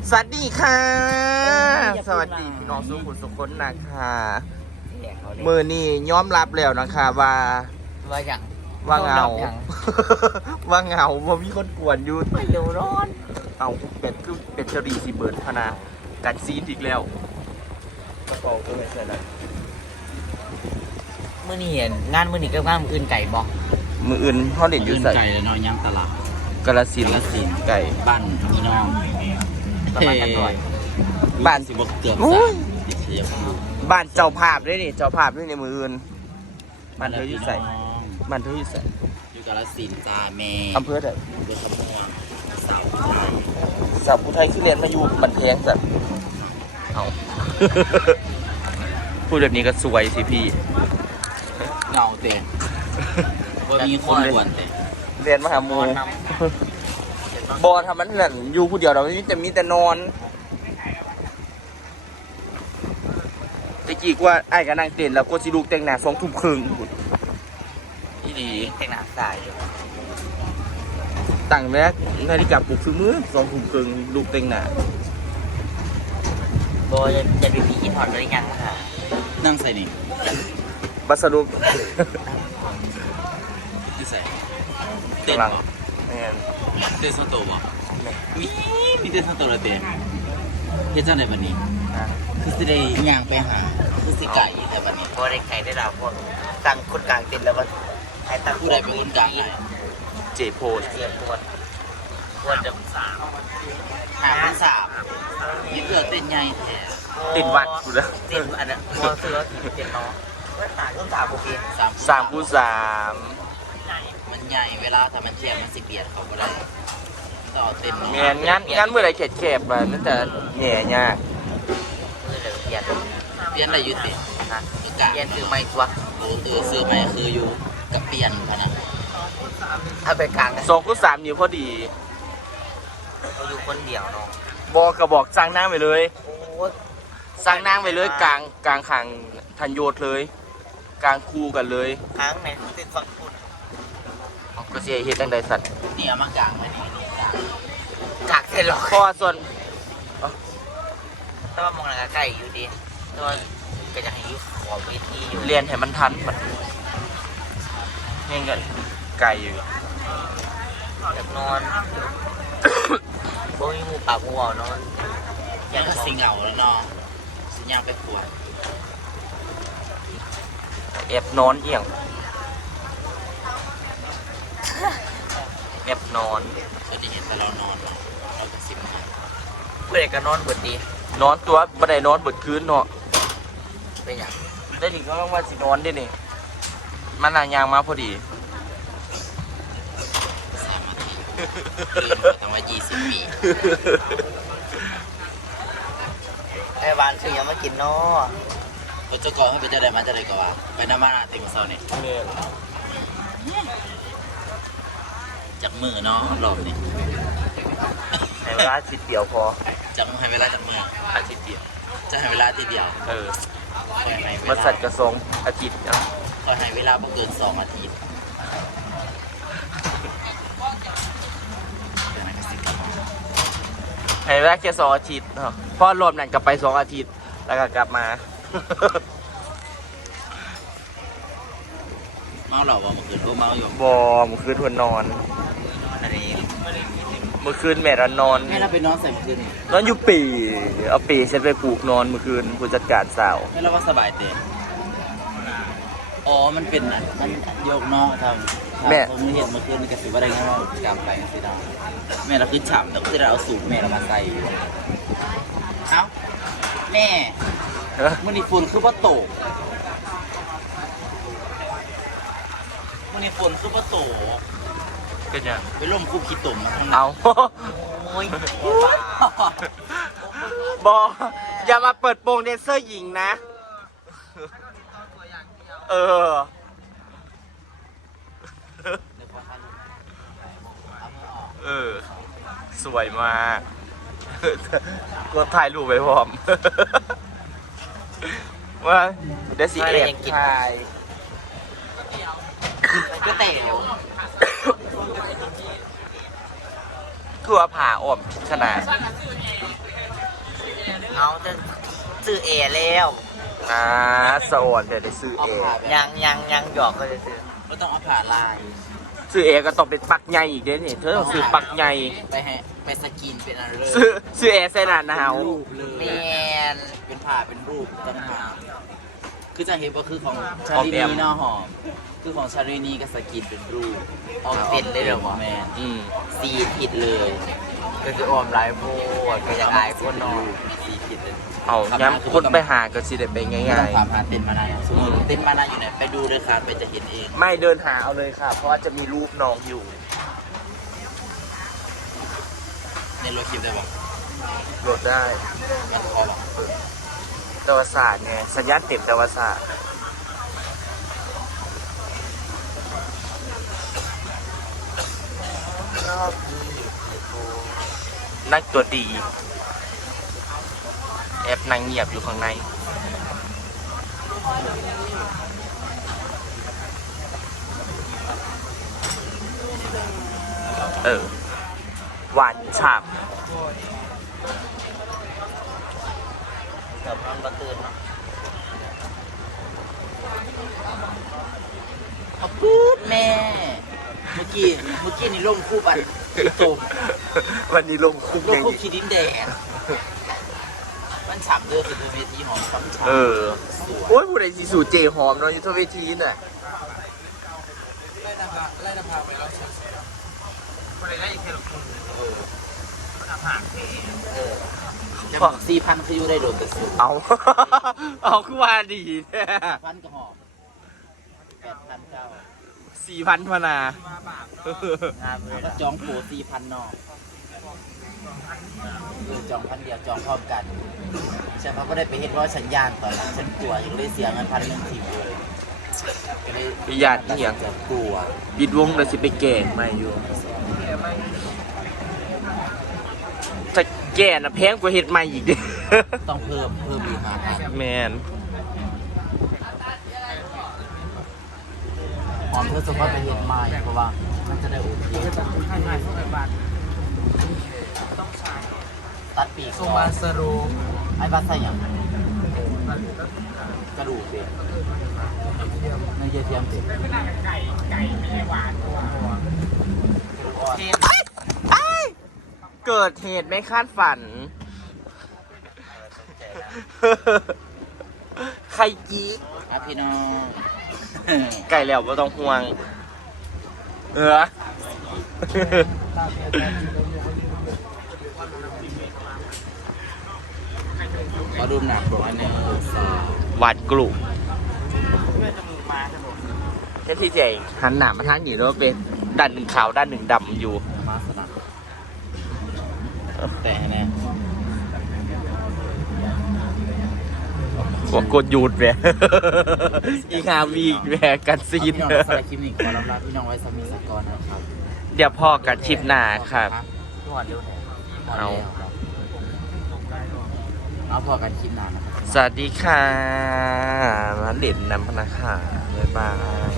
สวัสดีค่ะสวัสดีพี่น้องสุขุมสุขคนนะคะมือนี่ย้อมรับแล้วนะคะว่าอย่างว่าเงาว่าเงาว่ามีคนกวนอยู่ไม่เร็วร้อนเอาเป็ดคือเป็ดเชอรี่สิเบิร์ดพนากัดซีนอีกแล้วกระเป๋าก็ไม่ใช่แล้วมื่อนี้งานมื่อนี้ก็งานมื้ออื่นไก่บอกมืออื่นเขาเด่นอยู่ใส่ไก่เลยเนาะย่างตลาดกาฬสินธุ์ไก่บ้านพี่น้องประมาณกันหน่อยบ้านสิบกเกือบโอ้ยติดเชื้อบ้านเจ้าภาพด้วยนี่เจ้าภาพด้วยในมืออื่นบ้านเธออยู่ใส่บ้านเธออยู่ใส่อยู่กาฬสินธุ์จ้าแม่อำเภอใดเดือดขบวนเสาสาวผู้ไทยที่เรียนมาอยู่บันแพงสัตว์เอา พูดแบบนี้ก็สวยสิพี่เงาเตะว่ามีคนกวนเตะเรียนมหามูบอทำมันนั่นอยู่ผู้เดียวเราไม่จะมีแต่นอนตะกี้ว่าไอ้ก็นั่งเต้นแล้วก็สิลูกแต่งหน้า2 ทุ่มครึ่งอีดีแต่งหน้าสายอยู่ตั้งแม้นาฬิกาปลุกซื้อมือ2 ทุ่มครึ่งลูกแต่งหน้าโบจะดูผีกินหอดหรือยังค่ะนั่งใส่นี่บัสรุปที่ใส่เต้นกำลังบ่แม่นเต้นสโตบ่มีเต้นสโตละเต้นเฮ็ดจังได๋บัดนี้นะคือสิได้ย่างไปหาคือสิไก่แต่บัดนี้โบได้ไก่ได้ดาวพวกตั้งคนกลางเต็นแล้วก็ใครตั้งผู้ใดเป็นคนกลางให้เจโพสเสียปวดจะสามหาคนสามนี่เกิดเต้นใหญ่แท้ติดวัดกูแล้วติดอันนั้นโบเสือเจ็ดน้องว่าตายต้องสามโอเค 3 มันใหญ่เวลาถ้ามันเทียบมันสิเบียดเขาบ่ได้ต่อเต้นแม่นงั้นเมื่อไหร่แคบๆมันนั่นจะแย่ยากมือเหลือเปลี่ยนเปลี่ยนได้อยู่ตินะคือกะเปลี่ยนคือไม่ตัวซื้อไปคืออยู่กับเปลี่ยนพะนะถ้าไปกลางกัน 2 3อยู่พอดีเราอยู่คนเดียวเนาะบอกกระบอกสร้างนั่งไปเลยโอ้สร้างนั่งไปเลยกลางขังทันโยธเลย กลางคู่กันเลยค้างในติดฟังคุณเอาก็เสียเฮ็ดตั้งใดสัตว์เนี่ยมากลางไว้นี่กลางกากเสร็จหรอกเพราะว่าส่วนแต่ว่ามองหน้าใกล้อยู่ดีแต่ว่าก็จะให้อยุขอเวทีอยู่เรียนให้มันทันมันเงี้ยกันไกลอยู่แบบนอนบ่มีหมูปากหมูเอานอนอยัยาง กก็สิเหงาแล้วเนาะสิย่างไปขวดแอบนอนเอี่ยงแอบนอนส่วนที่เห็นแต่เรานอนเนาะเราก็สิบนอนเพื่อนก็นอนเบิดดีนอนตัวบันไดนอนเบิดคืนเนาะเป็นอย่างได้ดิก็ต้องว่าสินอนได้นี่มันนางยางมาพอดีคืนก็ต้องมา20 ปีไอ้บ้านซื้อยังมากินเนาะเขาเจ้าก่อนให้ไปจะได้มาจะได้ก็ว่าไปน้ำมาเต็มเสาเนี่ยจากมือเนาะรอบนี้ในเวลาสิเดียวพอจากให้เวลาจากมืออาทิตย์เดียวจะให้เวลาทีเดียวเออคอยให้เวบริลาษัทกระทรวงอาทิตย์เนาะคอยให้เวลาบ่เกิน2 อาทิตย์เดี๋ยวนั้นก็สิกลับมาให้เวลาแค่2 อาทิตย์เนาะเพราะรวมนั่นกลับไป2 อาทิตย์แล้วก็กลับมาเมาเหรอวะเมื่อคืนก็เมาอยู่บอเมื่อคืนทวนนอนอะไรเมื่อคืนแม่เรานอนให้เราไปนอนใส่เมื่อคืนนี่นอนอยู่ปีเอาปีเช็ดไปปลูกนอนเมื่อคืนผู้จัดการสาวให้เราว่าสบายเต็มอ๋อมันเป็นอันมันโยกเนาะทำผมเห็นเมื่อคืนนี่ก็สิว่าได้เงากลับไปสิดาวแม่เราคือฉ่ำแต่คือเราเอาสูตรแม่เรามาใส่เอ้าแม่มันนี่ฝนคือว่าตกมันนี่ฝนคือว่าตกเป็นยังไปล่มคูขี้ตุ่มมาข้างหน้าเอาโอ้ยบออย่ามาเปิดโปงแดนเซอร์หญิงนะ เออ เออ สวยมากก็ถ่ายรูปไว้พร้อม ว่าเดี๋ยวสิเอ็ดถ่ายก็เตะคือว่าผ่าอ้อมขนาดเอาจะซื้อเอแล้วสะอ่อนแต่ได้ซื้อเอยังหยอกก็จะซื้อก็ต้องเอาผ่าลายซื้อเอก็ต้องเป็นปักใหญ่อีกเด้นี่เธอต้องซื้อปักใหญ่ไปสกินเป็นอะไรเลยซื้อเอใส่หน้าหนาวรูปเลยแมนเป็นผ่าเป็นรูปต่างหากคือจะเห็นว่าคือของชาลีนีเนาะหอมคือของชาลีนีกับสกินเป็นรูปออกเป็นเลยเหรอวะแมนสีผิดเลย ก็จะออมหลายโพดก็จะอายคนนอนสีผิดเลยเอาย้ำคนไปหาก็สิได้ไปไม่ง่าต้อย งถามหาเต็นท์มานานสมมติเต็นท์มานานอยู่ไหนไปดูเลยค่ะไปจะเห็นเองๆไม่เดินหาเอาเลยค่ะ เพราะว่าจะมีรูปน้องอยู่ในรถคลิปได้ปะโหลดได้มันพอปะดาวศาสตร์ไงสัญญาณเต็มดาวศาสตร์นักตัวดี แอปนางเงียบอยู่ข้างใน หวานฉ่เกือบนอนประตื่นเนาะเอาปื๊ดแม่ เมื่อกี้นี่ลงคู่บัตรที่ตมำวันนี้ลงคุกลอง ย่างคู่นี้ขีดินแดงมันฉ่ำเด้อคือเวทีหอมฉ่ำเออสวยโอ้ยผู้ใดสีสูเจหอมเนาะอยุทธเวทีน่ะจะบอก4,000คืออยู่ได้โดดแต่สุดเอา เอาคือว่าดีเนี่ยพันก็หอม8,000เจ้า 4,000พนางามเลยก็ล่ะจองโปร4,000นอกจองพันเดียวจองพร้อมกันฉันก็ได้ไปเห็นร้อยสัญญาณตอนนั้นฉันกลัวยังได้เสียเงิน1,000ทีเลยก็เลยพิยาดนี่ยังกลัวบิดวงเลยสิไปแก่งไม่อยู่ จะแก่นะแพงกว่าเห็ดใหม่อีกเด้ต้องเพิ่มอยู่5,000 แมนหอมเธอสมมติไปเห็นใหม่เพราะว่ามันจะได้โอเคตัดปีกทรงบาสรูไอ้บ้านใส่หยังกระดูกเด็กในเยี่ยเทียมเด็กเกิดเหตุไม่คาดฝัน ใครจีกอ่ะพี่น้องไก่แล้วไม่ต้องห่วงขอดูหนักบอกอันนี้หวานกลุ่มแค่ที่เจหันหนามาทางอยู่แล้วเป็นด้านหนึ่งขาวด้านหนึ่งดำอยู่มาสนับแต่เนี่ยว่ากดหยุดแหว อีก5 วีแหวกันซีนพี่น้องสายคลิปนี้ขอรับพี่น้องไว้สมีสกรนะครับเดี๋ยวพ่อกันชิปหน้าครับนวดเร็วแน่เอาพอกันคลิปหน้านะครับสวัสดีค่ะมาเด่นนำพนักข่าบ๊ายบาย